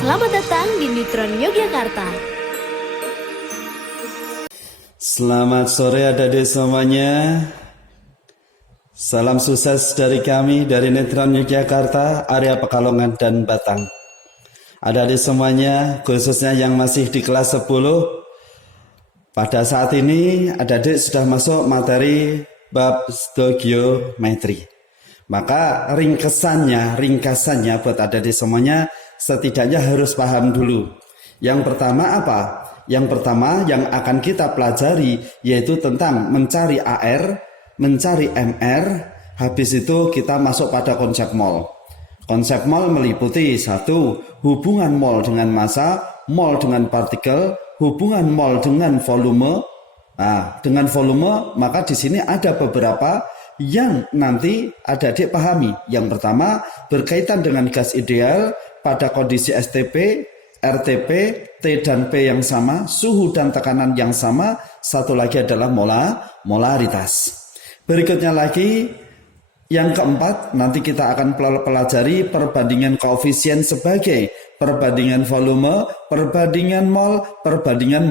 Selamat datang di Neutron Yogyakarta. Selamat sore adik-adik semuanya. Salam sukses dari kami dari Neutron Yogyakarta, area Pekalongan dan Batang. Adik-adik semuanya, khususnya yang masih di kelas 10, pada saat ini adik-adik sudah masuk materi bab stoikiometri. Maka ringkasannya buat adik-adik semuanya setidaknya harus paham dulu. Yang pertama apa? Yang pertama yang akan kita pelajari yaitu tentang mencari AR, mencari MR, habis itu kita masuk pada konsep mol. Konsep mol meliputi satu, hubungan mol dengan massa, mol dengan partikel, hubungan mol dengan volume. Nah, dengan volume maka di sini ada beberapa yang nanti adik-adik pahami. Yang pertama berkaitan dengan gas ideal pada kondisi STP, RTP, T dan P yang sama, suhu dan tekanan yang sama. Satu lagi adalah molaritas. Berikutnya lagi yang keempat, nanti kita akan pelajari perbandingan koefisien sebagai perbandingan volume, perbandingan mol, perbandingan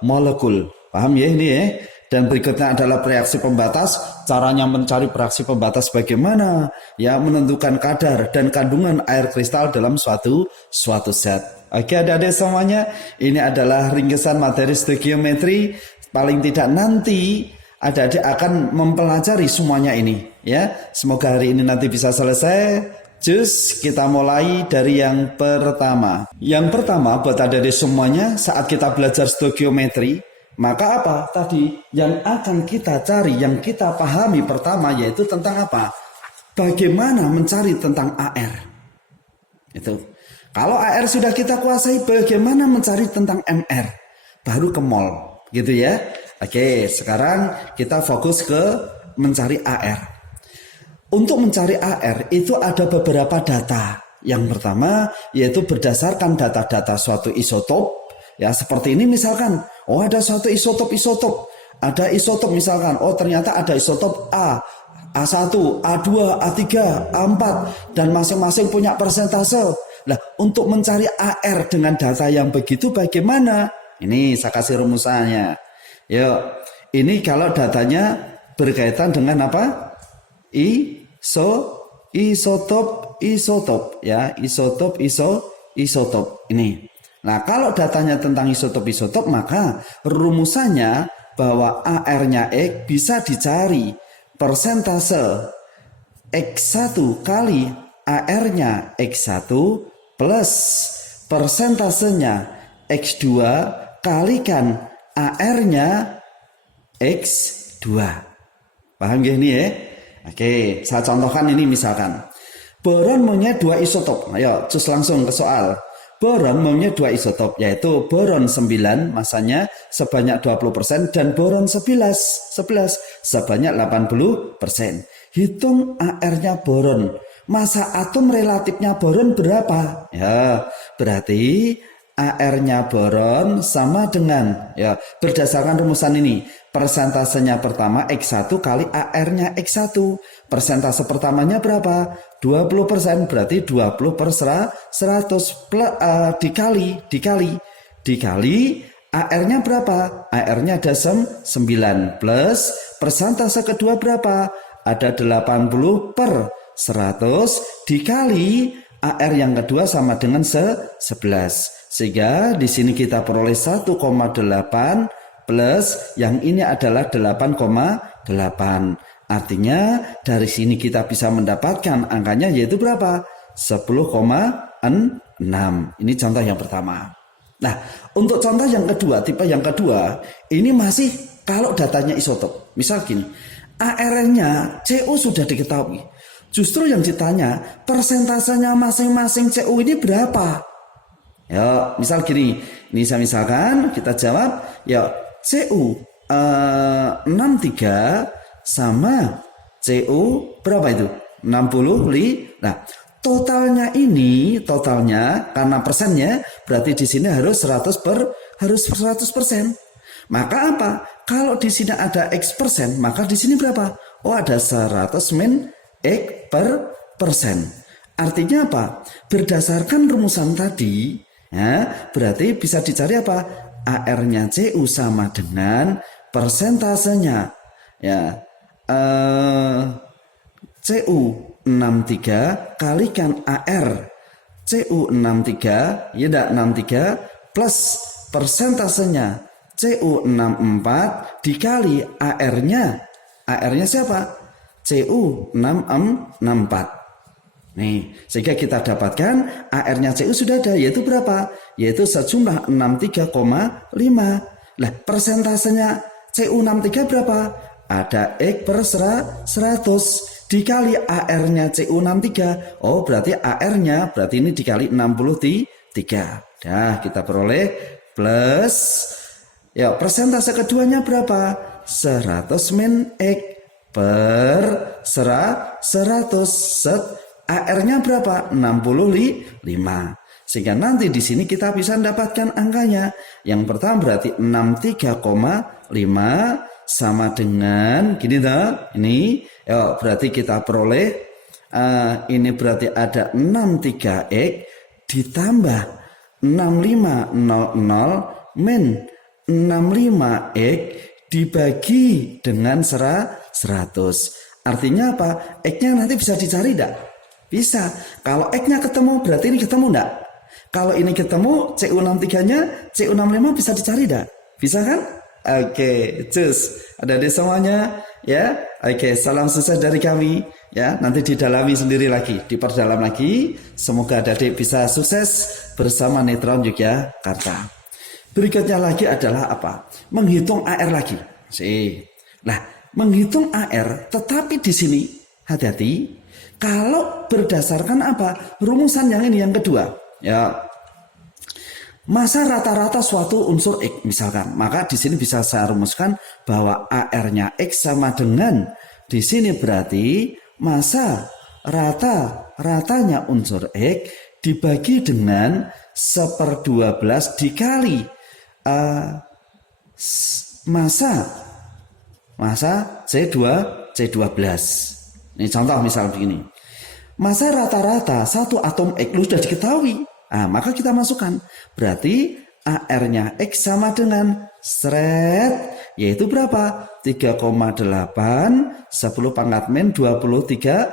molekul. Paham ya ini ya? Dan berikutnya adalah reaksi pembatas. Caranya mencari reaksi pembatas bagaimana? Ya, menentukan kadar dan kandungan air kristal dalam suatu zat. Oke adik-adik semuanya, ini adalah ringkasan materi stoikiometri. Paling tidak nanti adik-adik akan mempelajari semuanya ini ya. Semoga hari ini nanti bisa selesai. Jus, kita mulai dari yang pertama. Yang pertama buat adik-adik semuanya, saat kita belajar stoikiometri, maka apa tadi yang akan kita cari, yang kita pahami pertama yaitu tentang apa? Bagaimana mencari tentang AR. Itu. Kalau AR sudah kita kuasai, bagaimana mencari tentang MR? Baru ke mol, gitu ya. Oke, sekarang kita fokus ke mencari AR. Untuk mencari AR itu ada beberapa data. Yang pertama yaitu berdasarkan data-data suatu isotop. Ya seperti ini misalkan, oh ada suatu isotop. Ada isotop misalkan, oh ternyata ada isotop A, A1, A2, A3, A4 dan masing-masing punya persentase. Nah, untuk mencari AR dengan data yang begitu bagaimana? Ini saya kasih rumusannya. Yuk, ini kalau datanya berkaitan dengan apa? Isotop ya, isotop ini. Nah, kalau datanya tentang isotop maka rumusannya bahwa AR-nya X bisa dicari persentase X1 kali AR-nya X1 plus persentasenya X2 kalikan AR-nya X2. Paham gak ini ya? Oke, saya contohkan ini misalkan. Boron punya dua isotop. Ayo, cus langsung ke soal. Boron mempunyai dua isotop, yaitu boron 9 masanya sebanyak 20% dan boron 11 sebanyak 80%. Hitung AR-nya boron. Masa atom relatifnya boron berapa? Ya, berarti AR-nya boron sama dengan, ya, berdasarkan rumusan ini. Persentasenya pertama X1 kali AR-nya X1. Persentase pertamanya berapa? 20%, berarti 20 per 100 dikali AR-nya berapa? AR-nya ada 9 plus persentase kedua berapa? Ada 80 per 100 dikali AR yang kedua sama dengan 11. Sehingga di sini kita peroleh 1,8 plus yang ini adalah 8,8. Artinya dari sini kita bisa mendapatkan angkanya yaitu berapa? 10,6. Ini contoh yang pertama. Nah, untuk contoh yang kedua, tipe yang kedua, ini masih kalau datanya isotop. Misal gini, AR-nya CO sudah diketahui. Justru yang ditanya persentasenya masing-masing CO ini berapa? Ya, misal gini, ini saya misalkan kita jawab, ya CO 63 sama CO berapa itu? 60. Nah, totalnya karena persennya berarti di sini harus 100%. Maka apa? Kalau di sini ada X persen, maka di sini berapa? Oh, ada 100 min X per persen. Artinya apa? Berdasarkan rumusan tadi, ya, berarti bisa dicari apa? AR-nya CU sama dengan persentasenya. Ya, CU 63 kalikan AR CU 63, ya enggak 63 plus persentasenya CU 64 dikali AR-nya. AR-nya siapa? CU 664. Nih, sehingga kita dapatkan AR-nya CU sudah ada, yaitu berapa? Yaitu sejumlah 63,5. Lah, persentasenya CU 63 berapa? Ada X per 100 dikali AR-nya CU 63. Oh, berarti AR-nya berarti ini dikali 63. Nah, kita peroleh plus, ya persentase keduanya berapa? 100 min X per 100 set. AR-nya berapa? 65. Sehingga nanti di sini kita bisa mendapatkan angkanya. Yang pertama berarti 63,5 sama dengan gini dah. Ini ya, berarti kita peroleh ini berarti ada 63X ditambah 6500 min 65X dibagi dengan 100. Artinya apa? X-nya nanti bisa dicari enggak? Bisa. Kalau X-nya ketemu berarti ini ketemu enggak? Kalau ini ketemu CU63-nya, CU65 bisa dicari enggak? Bisa kan? Oke, cus. Ada di semuanya ya. Oke, salam sukses dari kami ya. Nanti didalami sendiri lagi, diperdalam lagi. Semoga adik bisa sukses bersama Netron Yogyakarta. Berikutnya lagi adalah apa? Menghitung AR lagi. Nah, menghitung AR tetapi di sini hati-hati. Kalau berdasarkan apa? Rumusan yang ini yang kedua, ya. Masa rata-rata suatu unsur X misalkan, maka di sini bisa saya rumuskan bahwa AR-nya X sama dengan di sini berarti masa rata-ratanya unsur X dibagi dengan 1/12 dikali masa C12. Ini contoh misal begini. Masa rata-rata satu atom X sudah diketahui. Nah, maka kita masukkan. Berarti AR-nya X sama dengan yaitu berapa? 3,8 10 pangkat min 23.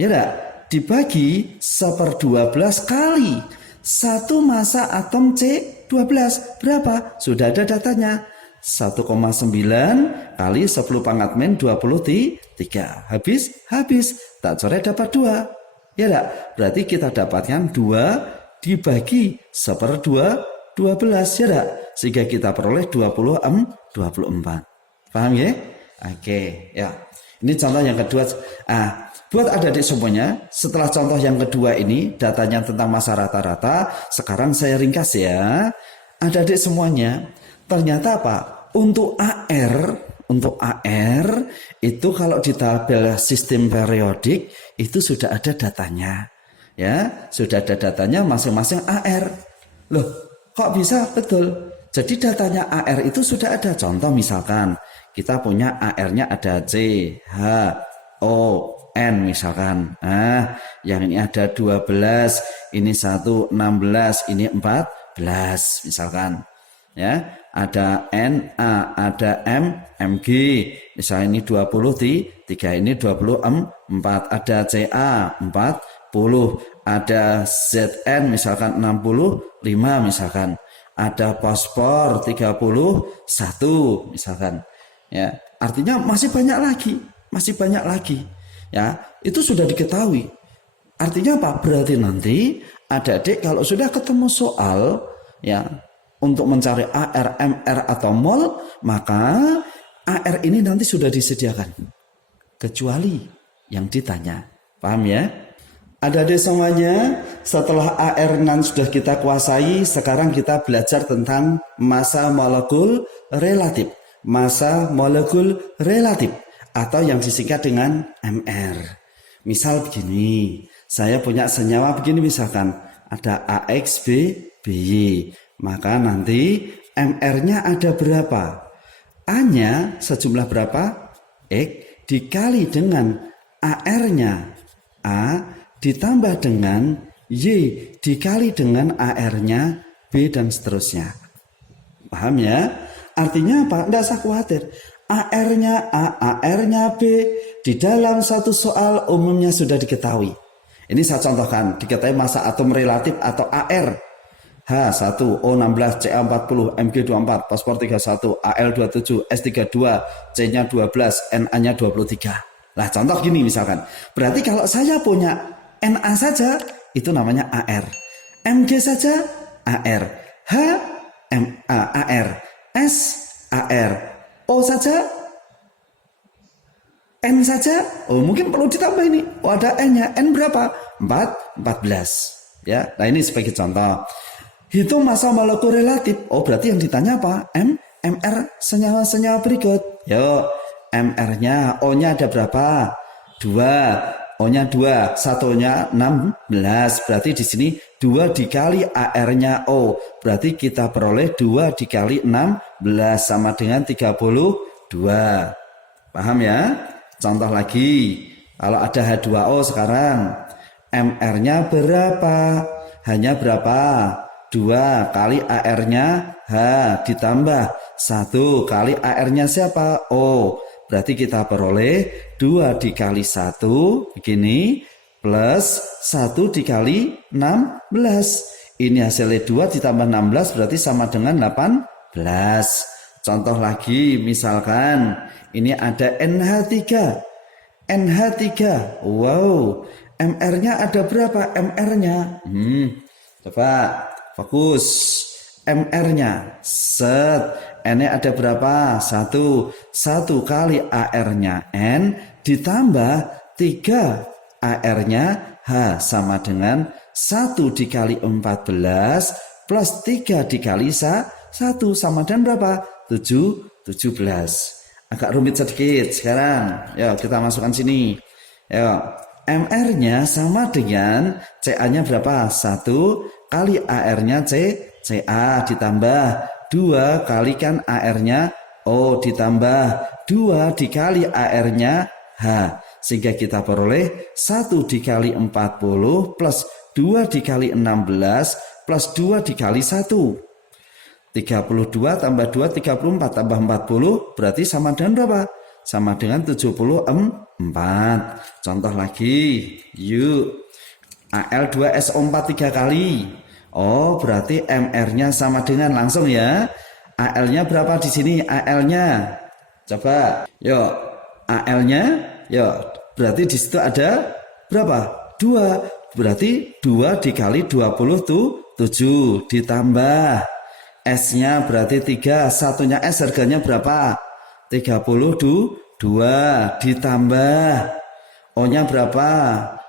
Ya enggak? Dibagi 1/12 kali satu masa atom C12. Berapa? Sudah ada datanya. 1,9 kali 10 pangkat min 23. Habis. Tak coret dapat 2. Ya enggak? Berarti kita dapatkan 2 dibagi 1/12. Ya enggak? Sehingga kita peroleh 24. Paham ya? Oke, ya. Ini contoh yang kedua. Buat adik-adik semuanya, setelah contoh yang kedua ini, datanya tentang masa rata-rata, sekarang saya ringkas ya. Adik-adik semuanya, ternyata apa? Untuk AR itu kalau di tabel sistem periodik itu sudah ada datanya. Ya, sudah ada datanya masing-masing AR. Loh, kok bisa? Betul. Jadi datanya AR itu sudah ada. Contoh misalkan kita punya AR-nya ada C, H, O, N misalkan. Yang ini ada 12, ini 1, 16, ini 14 misalkan. Ya, ada NA, ada M, MG. Misalnya ini 23, ini 24, ada CA 40, ada ZN misalkan 65 misalkan. Ada fosfor 31 misalkan. Ya, artinya masih banyak lagi. Ya, itu sudah diketahui. Artinya apa? Berarti nanti adik-adik kalau sudah ketemu soal ya untuk mencari AR, MR atau mol, maka AR ini nanti sudah disediakan. Kecuali yang ditanya. Paham ya? Adik-adik semuanya, setelah AR nan sudah kita kuasai, sekarang kita belajar tentang massa molekul relatif. Massa molekul relatif atau yang disingkat dengan MR. Misal begini, saya punya senyawa begini misalkan, ada AX, B, BY. Maka nanti MR-nya ada berapa? A-nya sejumlah berapa? X dikali dengan AR-nya A ditambah dengan Y dikali dengan AR-nya B dan seterusnya. Paham ya? Artinya apa? Tidak usah khawatir. AR-nya A, AR-nya B di dalam satu soal umumnya sudah diketahui. Ini saya contohkan, diketahui massa atom relatif atau AR. H1, O16, Ca40, Mg24, fosfor 31, Al27, S32, C-nya 12, Na-nya 23. Lah contoh gini misalkan. Berarti kalau saya punya Na saja, itu namanya AR. Mg saja, AR. H, AR. S, AR. O saja, N saja. Oh mungkin perlu ditambah ini. Oh ada N-nya. N berapa? 14. Ya, nah ini sebagai contoh. Hitung massa molekul relatif. Oh berarti yang ditanya apa? MR senyawa-senyawa berikut. Yuk, MR-nya, O-nya ada berapa? 2. O-nya 2, satunya 16. Berarti di sini 2 dikali AR-nya O. Berarti kita peroleh 2 dikali 16 sama dengan 32. Paham ya? Contoh lagi. Kalau ada H2O sekarang, MR-nya berapa? Hanya berapa? 2 kali AR-nya H ditambah 1 kali AR-nya siapa? O. Berarti kita peroleh 2 dikali 1 begini plus 1 dikali 16. Ini hasilnya 2 ditambah 16 berarti sama dengan 18. Contoh lagi misalkan ini ada NH3. NH3. Wow. MR-nya ada berapa? MR-nya. Coba fokus. MR-nya. Set. N-nya ada berapa? 1. 1 kali AR-nya N ditambah 3 AR-nya H sama dengan 1 dikali 14 plus 3 dikali 1 sama dengan berapa? 17. Agak rumit sedikit sekarang. Yuk kita masukkan sini. Yuk. MR-nya sama dengan CA-nya berapa? 1 kali AR-nya CA ditambah 2 kalikan AR-nya O ditambah 2 dikali AR-nya H. Sehingga kita peroleh 1 dikali 40 plus 2 dikali 16 plus 2 dikali 1. 32 tambah 2, 34 tambah 40 berarti sama dengan berapa? Sama dengan 74. Contoh lagi. Yuk. Al2SO4 3 kali. Oh, berarti MR-nya sama dengan langsung ya. AL-nya berapa di sini? AL-nya. Coba. Yuk. AL-nya. Yuk. Berarti di situ ada berapa? 2. Berarti 2 dikali 20 tuh 7 ditambah S-nya berarti 3. Satunya S harganya berapa? 32 ditambah O-nya berapa?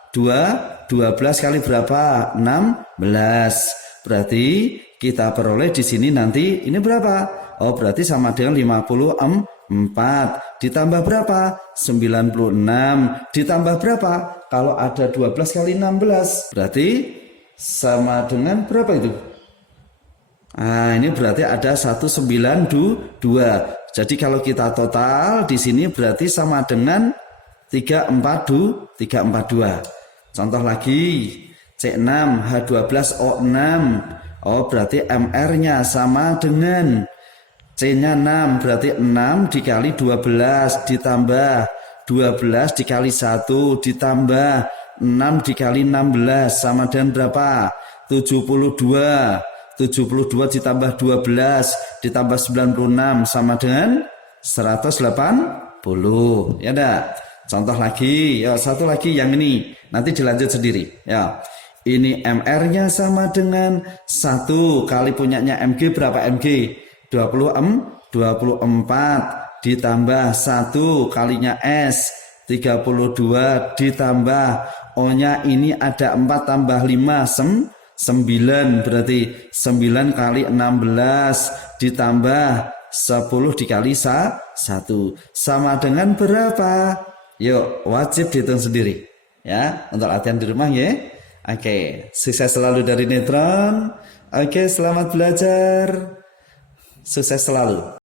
2. 12 kali berapa? 16. Berarti kita peroleh di sini nanti ini berapa? Oh, berarti sama dengan 54. Ditambah berapa? 96. Ditambah berapa? Kalau ada 12 kali 16. Berarti sama dengan berapa itu? Nah, ini berarti ada 192. Jadi kalau kita total di sini berarti sama dengan 342. Contoh lagi, C6 H12O6. Oh, berarti MR-nya sama dengan C-nya 6, berarti 6 dikali 12 ditambah 12 dikali 1 ditambah 6 dikali 16 sama dengan berapa? 72. 72 ditambah 12 ditambah 96 sama dengan 180. Ya enggak? Contoh lagi, ya satu lagi yang ini. Nanti dilanjut sendiri. Ya. Ini MR-nya sama dengan 1 kali punyanya MG berapa MG? 24 ditambah 1 kalinya S 32 ditambah O-nya ini ada 4 tambah 5 9 berarti 9 kali 16 ditambah 10 dikali 1 sama dengan berapa? Yuk wajib dihitung sendiri ya untuk latihan di rumah ya. Oke, sukses selalu dari Netron. Oke, selamat belajar. Sukses selalu.